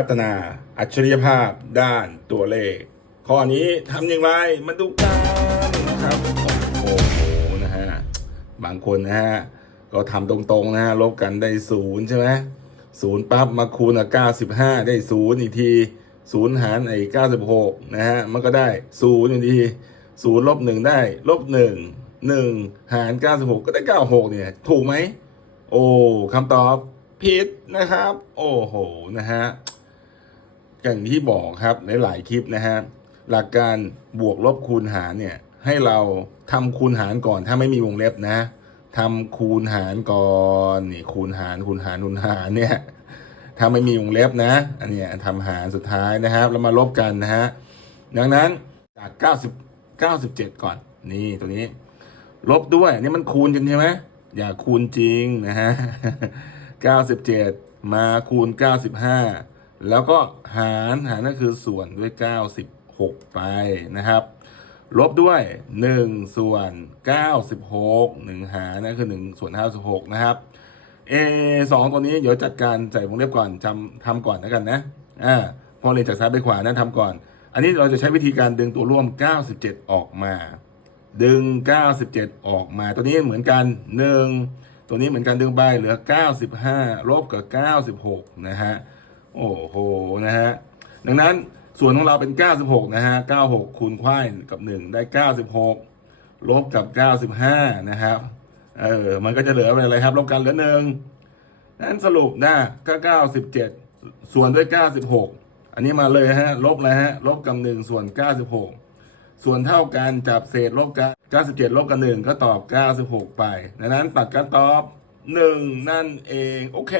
พัฒนาอัจฉริยภาพด้านตัวเลข ข้อนี้ทำอย่างไรมาดูกันนะครับโอ้โหนะฮะบางคนนะฮะก็ทำตรงๆนะฮะลบกันได้ศูนย์ใช่ไหมศูนย์ปั๊บมาคูณกับเก้าสิบห้าได้ศูนย์อีกทีศูนย์หารไอ้เก้าสิบหกนะฮะมันก็ได้ศูนย์อีกทีศูนย์ลบหนึ่งได้ลบหนึ่งหนึ่งหารเก้าสิบหกก็ได้เก้าหกเนี่ย ถูกไหมโอ้คำตอบผิดนะครับ โอ้โหนะฮะ อย่างที่บอกครับในหลายคลิปนะฮะหลักการบวกลบคูณหารเนี่ยให้เราทำคูณหารก่อนถ้าไม่มีวงเล็บนะทำคูณหารก่อนนี่คูณหารคูณหารคูณหารเนี่ยถ้าไม่มีวงเล็บนะ อันนี้ทำหารสุดท้ายนะครับแล้วมาลบกันนะฮะดังนั้นจาก90 97 ก่อนนี่ตัวนี้ ลบด้วยนนี่มันคูณกันใช่ไหมอย่าคูณจริงนะฮะ97 มาคูณ 95 แล้วก็หารหารนั่นคือส่วนด้วย 96 ไปนะครับ ลบด้วย 1 ส่วน 96 1 หารนั่นคือ 1 ส่วน 56 นะครับ A สองตัวนี้เดี๋ยวจัดการใส่วงเล็บก่อนจำทำก่อนแล้วกันนะอ่าพอเรียนจากซ้ายไปขวานะทำก่อน อันนี้เราจะใช้วิธีการดึงตัวร่วม 97 ออกมา ดึง 97 ออกมา ตัวนี้เหมือนกัน 1 ตัวนี้เหมือนกันดึงไปเหลือ 95ลบกับ 96 นะฮะ โอ้โหนะฮะดังนั้นส่วนของเราเป็น 96 นะฮะ 96 คูณควายกับ 1 ได้ 96 ลบกับ 95 นะครับ เออ มันก็จะเหลือเป็นอะไรครับ ลบกันเหลือหนึ่งนั้นสรุปนะก็97 ส่วนด้วย 96 อันนี้มาเลยฮะ ลบเลยฮะ ลบกับ 1 ส่วน 96 ส่วนเท่ากันจับเศษลบกัน 97 ลบกัน1ก็ตอบ 96 ไป ดังนั้นตัดกันตอบ 1 นั่นเอง โอเค